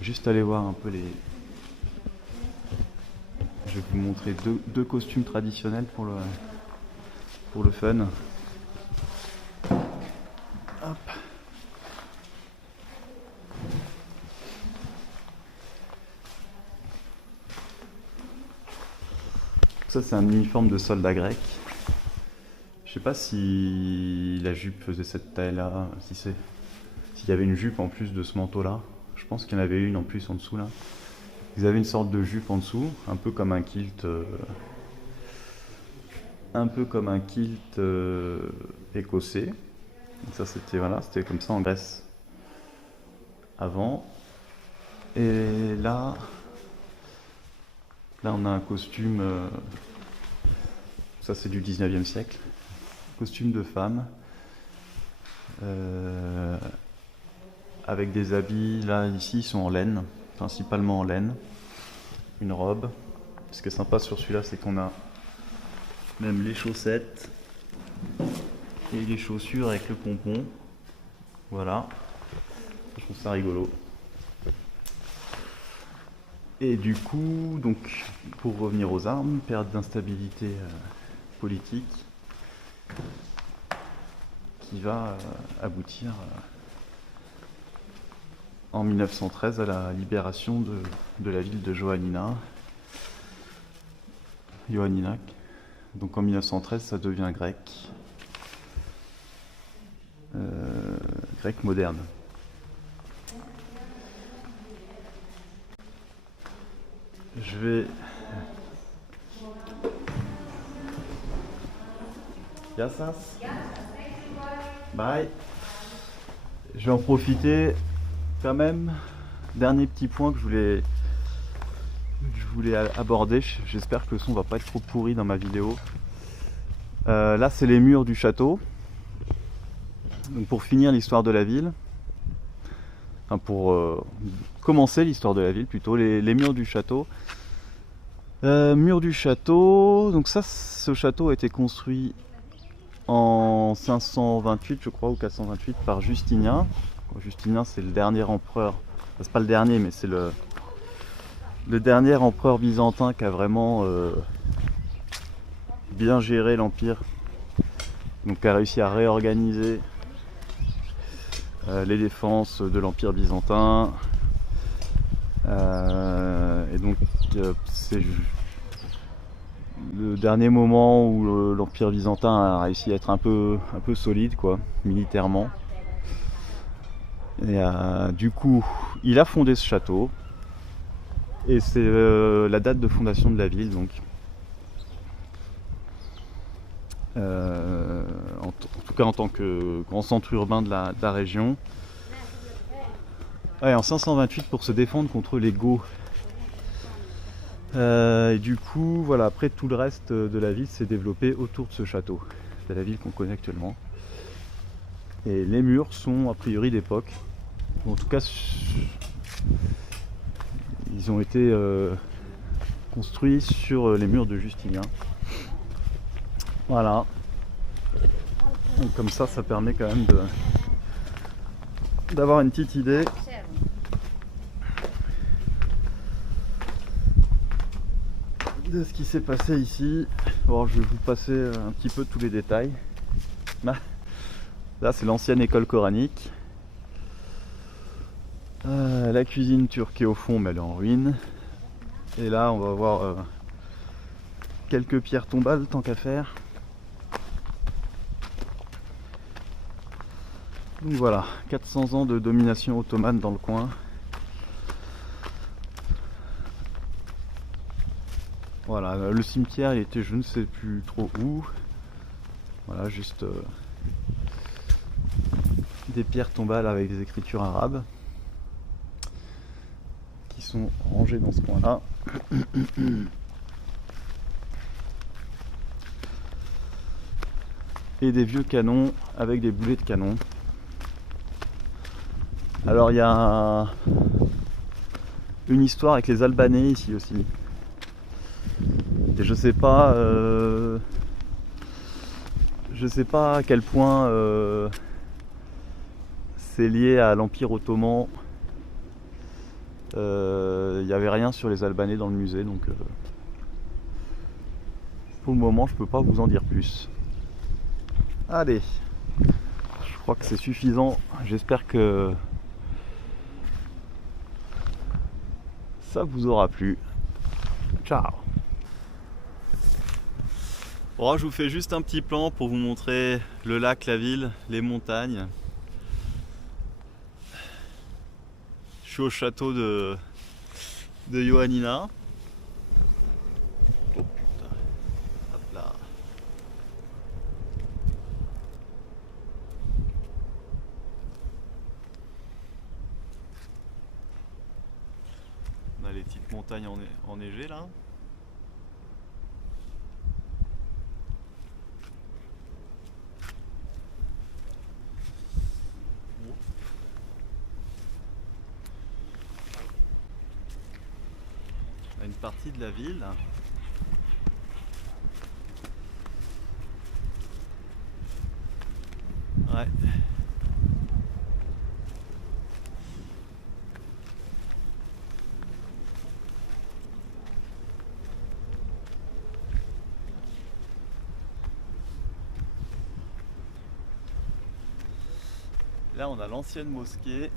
Juste aller voir un peu les... Je vais vous montrer deux costumes traditionnels pour le fun. Hop. Ça c'est un uniforme de soldat grec. Je sais pas si la jupe faisait cette taille-là, s'il y avait une jupe en plus de ce manteau-là. Je pense qu'il y en avait une en plus en dessous là. Ils avaient une sorte de jupe en dessous, un peu comme un kilt, écossais. Donc ça c'était voilà, c'était comme ça en Grèce avant. Et là on a un costume, ça c'est du 19e siècle, costume de femme, avec des habits, là ici ils sont en laine, principalement en laine, une robe. Ce qui est sympa sur celui-là c'est qu'on a même les chaussettes et les chaussures avec le pompon, voilà, je trouve ça rigolo. Et du coup, donc, pour revenir aux armes, période d'instabilité politique qui va aboutir en 1913 à la libération de la ville de Ioannina. Donc en 1913, ça devient grec. Grec moderne. Je vais... Yassas. Bye. Je vais en profiter quand même. Dernier petit point que je voulais aborder. J'espère que le son va pas être trop pourri dans ma vidéo. Là, c'est les murs du château. Donc pour finir l'histoire de la ville, enfin pour commencer l'histoire de la ville plutôt, les murs du château. Mur du château, donc ça, ce château a été construit en 528 je crois, ou 428 par Justinien. Justinien c'est le dernier empereur, enfin, c'est pas le dernier mais c'est le dernier empereur byzantin qui a vraiment bien géré l'empire, donc qui a réussi à réorganiser les défenses de l'empire byzantin, et donc c'est le dernier moment où l'empire byzantin a réussi à être un peu solide quoi, militairement. Et du coup, il a fondé ce château. Et c'est la date de fondation de la ville, donc. En tout cas en tant que grand centre urbain de la région. Ouais, en 528 pour se défendre contre les Goths. Et du coup, voilà, après tout le reste de la ville s'est développé autour de ce château. C'est la ville qu'on connaît actuellement. Et les murs sont a priori d'époque. En tout cas, ils ont été construits sur les murs de Justinien. Voilà. Donc comme ça permet quand même d'avoir une petite idée. De ce qui s'est passé ici. Bon, je vais vous passer un petit peu tous les détails. Là, c'est l'ancienne école coranique. La cuisine turque est au fond, mais elle est en ruine. Et là, on va voir quelques pierres tombales, tant qu'à faire. Donc voilà, 400 ans de domination ottomane dans le coin. Voilà, le cimetière il était je ne sais plus trop où. Voilà, juste des pierres tombales avec des écritures arabes qui sont rangées dans ce coin-là. Et des vieux canons avec des boulets de canon. Alors il y a une histoire avec les Albanais ici aussi. Et je sais pas à quel point c'est lié à l'Empire ottoman Il n'y avait rien sur les Albanais dans le musée, donc pour le moment je peux pas vous en dire plus. Allez, je crois que c'est suffisant. J'espère que ça vous aura plu. Ciao. Bon, je vous fais juste un petit plan pour vous montrer le lac, la ville, les montagnes. Je suis au château de Ioannina. Oh putain. Hop là. On a les petites montagnes enneigées là. On a une partie de la ville. Ouais. Là on a l'ancienne mosquée.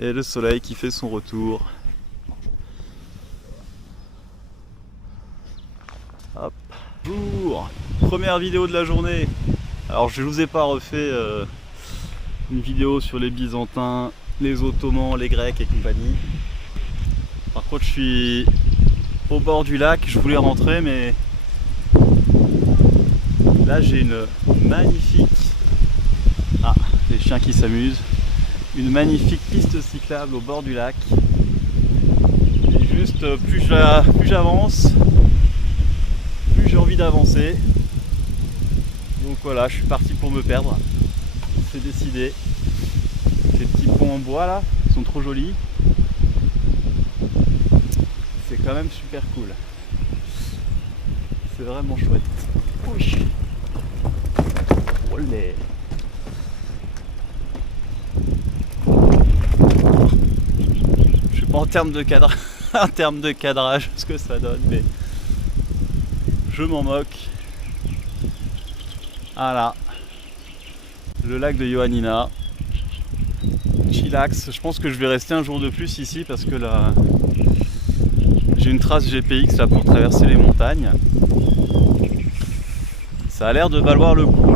Et le soleil qui fait son retour. Hop. Bonjour. Première vidéo de la journée. Alors je ne vous ai pas refait une vidéo sur les Byzantins, les Ottomans, les Grecs et compagnie. Par contre je suis au bord du lac, je voulais rentrer mais là j'ai une magnifique... Ah, les chiens qui s'amusent. Une magnifique piste cyclable au bord du lac. Et juste plus j'avance, plus j'ai envie d'avancer. Donc voilà, je suis parti pour me perdre. C'est décidé. Ces petits ponts en bois là, ils sont trop jolis. C'est quand même super cool. C'est vraiment chouette. Oui. Olé. Je sais pas en termes de cadrage ce que ça donne, mais je m'en moque. Voilà. Le lac de Ioannina. Chillax. Je pense que je vais rester un jour de plus ici parce que là j'ai une trace GPX là pour traverser les montagnes. Ça a l'air de valoir le coup.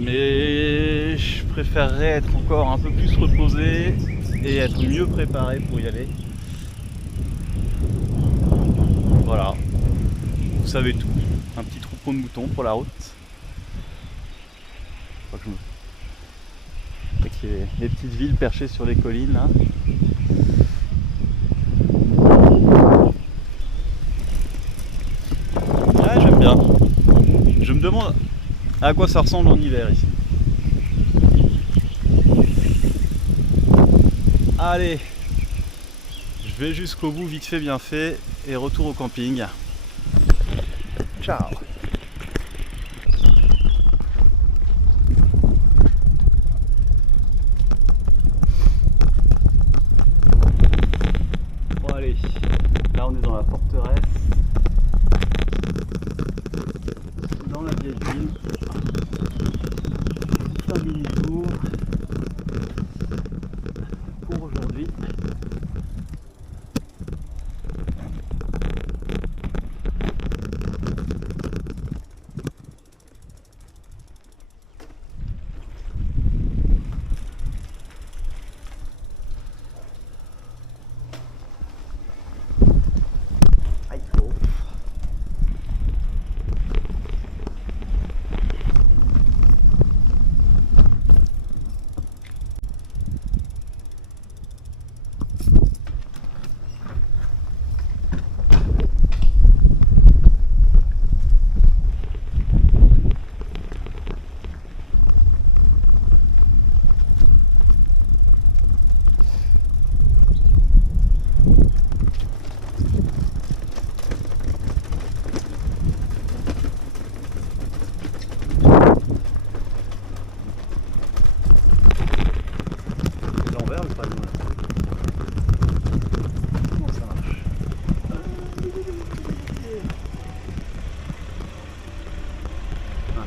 Mais je préférerais être encore un peu plus reposé et être mieux préparé pour y aller. Voilà. Vous savez tout. Un petit troupeau de moutons pour la route. Avec les petites villes perchées sur les collines là. Ouais, j'aime bien. Je me demande à quoi ça ressemble en hiver ici. Allez, je vais jusqu'au bout, vite fait, bien fait, et retour au camping. Ciao. Bon allez, là on est dans la forteresse, dans la vieille ville. Un mini tour pour aujourd'hui.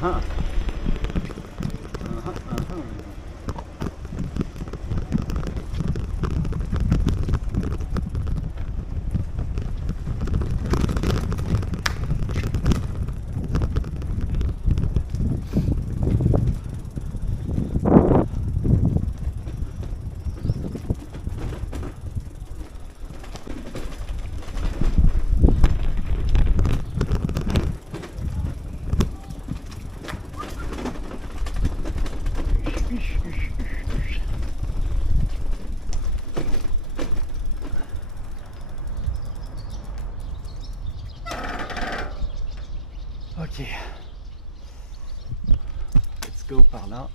ah. Ok, let's go par là.